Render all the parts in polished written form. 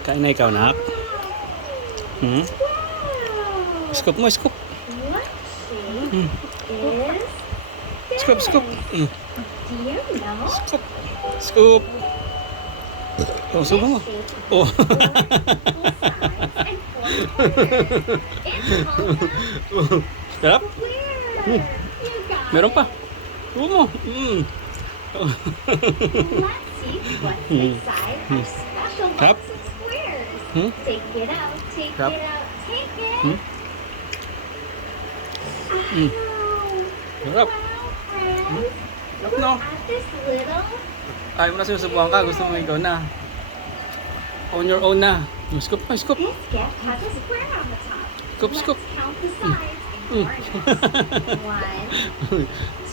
Kain na ikaw, nak. Hmm? Scoop mo, scoop. What shape Hmm. is Scoop, scoop. Hmm. Do you know? Scoop. Scoop. Oh, subo mo. Oh. Four sides and four corners. It's called Sarap? a square. You got Meron pa. it. Subo mo. Hmm. Let's see what's inside our special Cup? box of squares. Hmm? Take it out, take Cup? it out, take it. Hmm? Hmm. Wow. Sarap. Wow, friends. Sarap, no? Look at this little Ayaw mo na sinusubukan ka. Gusto mo ikaw na. On your own na. Scoop pa, scoop. This gift has a square on the top. Scoop, scoop. Let's count the sides and corners.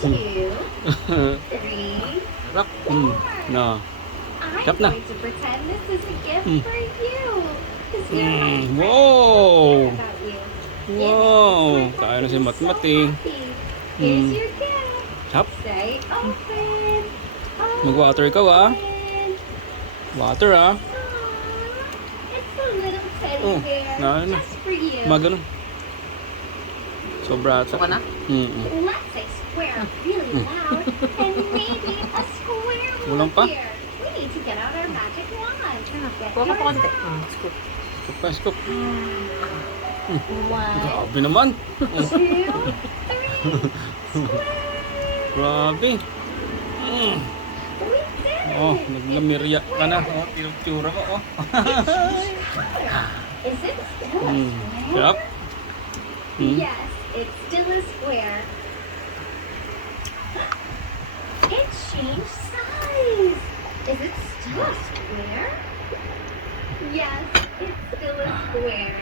1, 2, 3, Sarap. Hmm. No. I'm Sarap na. going to pretend this is a gift Mm. for you. 'Cause you're my friend. Wow. I care about you. Wow. Kaya na si Matmat eh. Here's Mm. your gift. Sarap. Say open. Mag-water ikaw, ah. Open. Water, ah. Aw, it's a little teddy Oh, bear na. just for you. Maganon. Sobra ata. Suka na? Let's say square really loud and maybe a square will Kulang pa? appear. We need to get out our magic wand. Get Kuha ka pa yours konti. out. Scoop. Scoop pa, scoop. 1, Grabe naman. 2, 3. Square. Grabe. We did it. Oh, naglamirya ka na. Oh, tinura mo, oh. Is it still a square? Sarap. Yes, it's still a square. It changed size. Is it still a square? Yes, it's still a square.